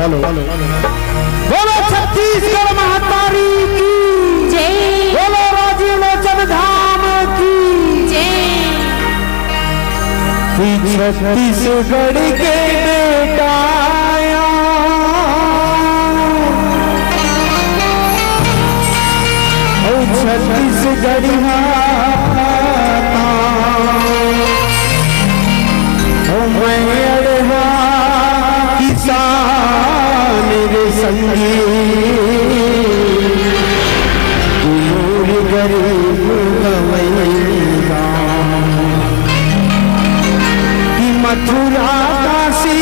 Hello बोलो छत्तीसगढ़ महातारी की जय। बोलो राजीव लोचन धाम की जय। छत्तीसगढ़ के बेटा छत्तीसगढ़ किसान रे संगी गरीब कि मथुरा काशी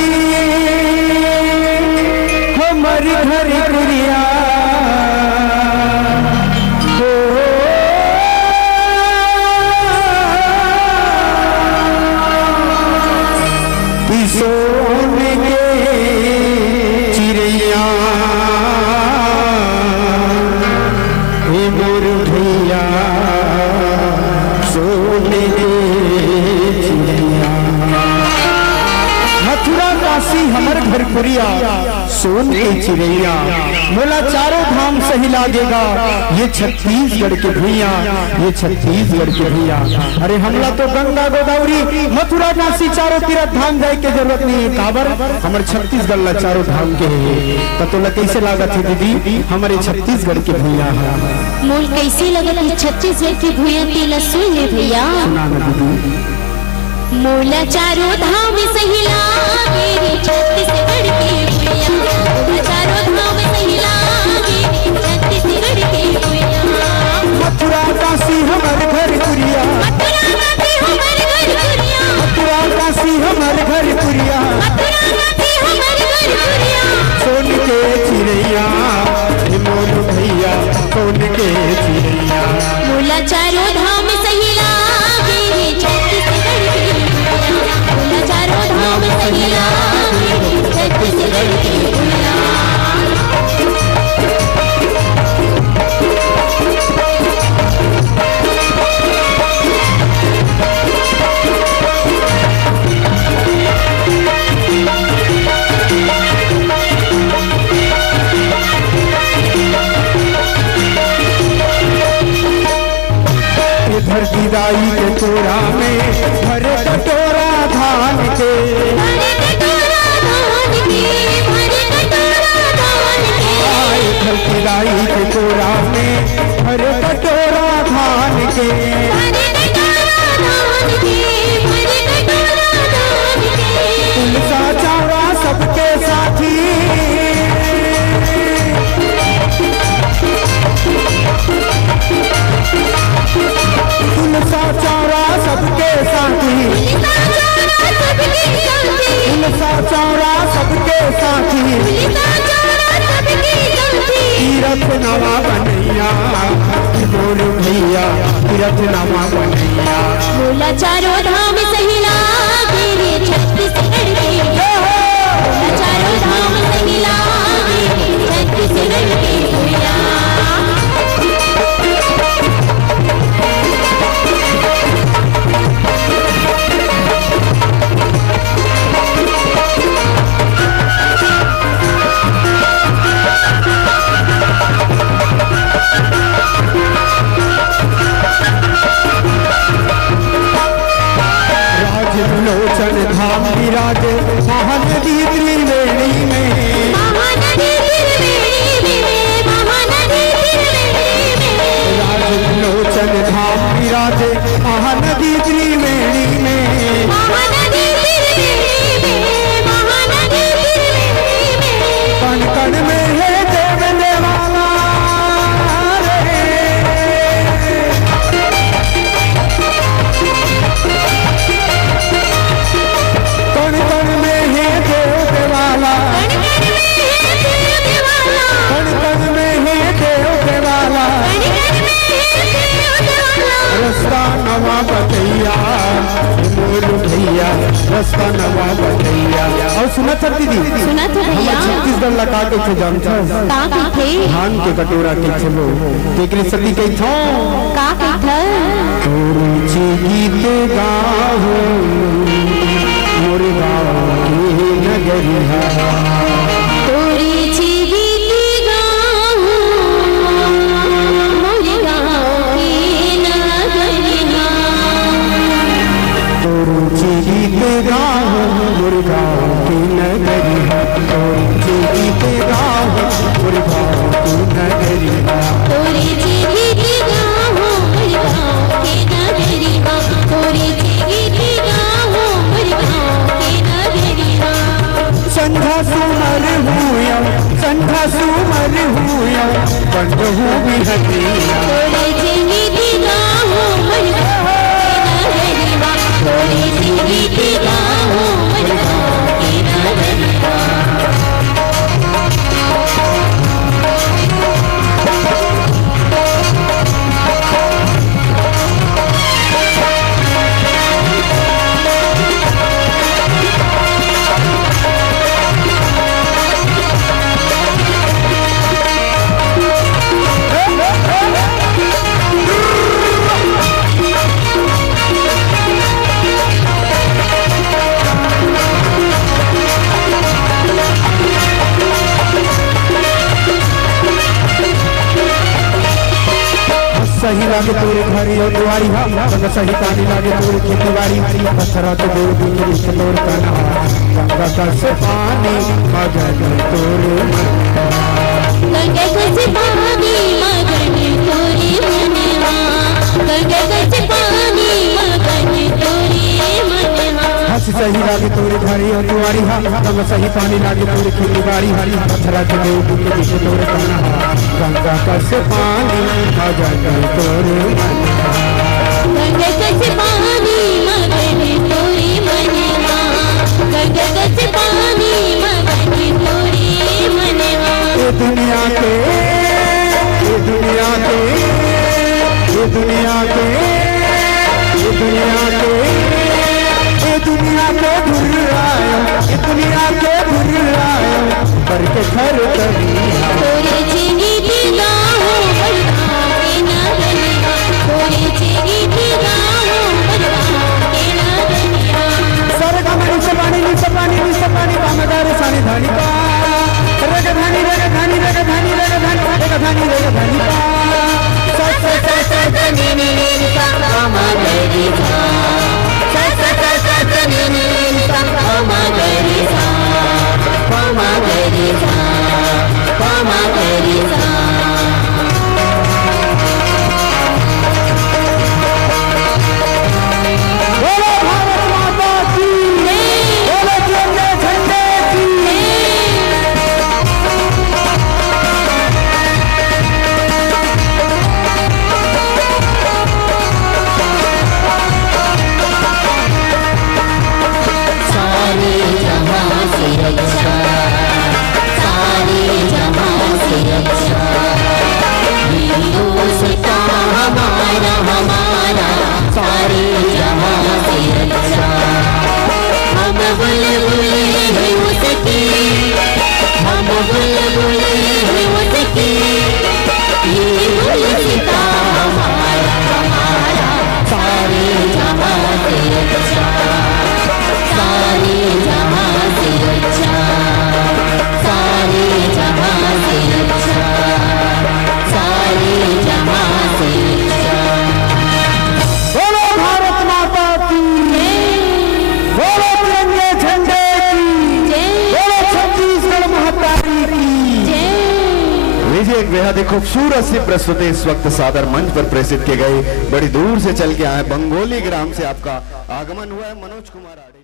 हमारी घर गुड़िया सोने के चिड़ैया हे मोर भैया सोने के चिड़ैया मथुरा काशी हमर घर पुरिया सोन के चिड़ैया मोला चारों धाम सही लागेगा ये छत्तीसगढ़ के भैया ये छत्तीसगढ़ के भैया। अरे हमला तो गंगा गोदावरी मथुरा काशी चारों तीर्थ धाम जाए के जरूरत नहीं है काबर हमारे छत्तीसगढ़ ला चारों धाम के पतो ला कैसे लागत है दीदी हमारे छत्तीसगढ़ के भैया मोल कैसे लगल है छत्तीसगढ़ के भैया तेला सुन ले भैया सुना ना दीदी मोला चारों धाम सही लागे रे छत्तीसगढ़ के भैया मोला चारों धाम सही लागे रे छत्तीसगढ़ के भैया मथुरा काशी हमारे घर पुरिया मथुरा काशी हमारे घर पुरिया मथुरा काशी हमारे घर पुरिया मथुरा काशी हमारे घर पुरिया सोन के चिड़ैया हे मोर भैया सोन के चिड़ैया मोला चारों धाम सही लागे रे छत्तीसगढ़ के भैया मोला चारों धाम सही लागे रे छत्तीसगढ़ के भैया इधर गिराई के तोरा में भरे कटोरा धान के भरे कटोरा धान के भरे कटोरा धान के इधर गिराई के तोरा में भरे कटोरा धान के भरे कटोरा धान के भरे कटोरा धान के तुलसा चारा सबके साथी तुलसा चारा सबके साथी तुलसा चारा सबके साथी तीरथ नवा बनैया बोल भैया तीरथ नवा बनैया मोला चारों धाम सही लागे रे छत्तीसगढ़ के मोला चारों धाम सही लागे रे छत्तीसगढ़ के भैया लोचन धाम विराज महानदी त्रिवेणी में महानदी त्रिवेणी में महानदी त्रिवेणी में राजलोचन धाम विराज महानदी त्रिवेणी में महानदी त्रिवेणी में महानदी त्रिवेणी में कण कण में है देव देवाला रे कण कण में है देव देवाला कण कण में है देव देवाला रास्ता नवा बतैया मोर भैया रास्ता नवा बतैया। और सुना था दीदी सुना था भैया छत्तीसगढ़ लगा के थे जानता का थे धान के कटोरा के चलो तेकरे सदी कही था का था रुचि गीत गाओ मोर गाँव की नगरिया गीते गाओ मुर्गाओं की नगरिया, तोरे गीते गाओ मुर्गाओं की नगरिया, तोरे गीते गाओ मुर्गाओं की नगरिया, तोरे गीते गाओ मुर्गाओं की नगरिया। संध्या सुमर हुया, संध्या सुमर हुया, बंद हूँ बिहतिया, तोरे गीते गाओ मुर्गाओं की नगरिया, तोरे गीते गाओ मुर्गाओं की नगरिया। सही लागे तोरे घरी और दुआरी, रंग सही पानी लागे तोरे खेती बाड़ी, पत्थरा तो दूर दूर तोर कना, गंगा का से पानी मगन तोरे गंगा से पानी मगन तोरे मनवा, गंगा से पानी मगन तोरे मनवा। हंस सही लागे तोरे घरी और दुआरी, रंग सही पानी लागे तोरे खेती बाड़ी, पत्थरा तो दूर दूर तोर कना, गंगा का से पानी मगन तोरे मनवा, गंगा से पानी मगन तोरे मनवा, गंगा से पानी मगन तोरे मनवा। ये दुनिया के, ये दुनिया के, ये दुनिया के, ये दुनिया के, ये दुनिया के भुर्रायो, ये दुनिया के भुर्रायो, करके घर करिया, तोरे गीते गाओ मुर्गाओं की नगरिया, तोरे गीते गाओ मुर्गाओं की नगरिया। सरगमनि सपानी नि सपानी नि सपानी पामदार सानी धानी पा, रगधानी रगधानी रगधानी रगधानी रगधानी रगधानी पा, सत सत सत नी नी नी सा मा ग रे सा, सत सत सत नी नी नी सा मा ग रे सा, मा ग रे सा, मा ग रे सा। बोलो भारत माता की, बोलो तिरंगे झंडे की। सारे जहां से अच्छा, सारे जहां से अच्छा, हिंदुस्तान हमारा हमारा, सारे जहां से अच्छा। हम बुलबुल हैं उसकी, हम बुलबुल हैं उसकी, ये गुलिस्तान हमारा हमारा, सारे जहां से अच्छा, सारे जहां से अच्छा, सारे जहां से अच्छा, सारे जहां से अच्छा। बोलो भारत माता की, बोलो तिरंगे झंडे की, बोलो छत्तीसगढ़ महातारी की। लीजिए एक बेहद ही खूबसूरत सी प्रस्तुति इस वक्त सादर मंच पर प्रेषित की गई। बड़ी दूर से चल के आए बंगोली ग्राम से आपका आगमन हुआ है। मनोज कुमार आड़े।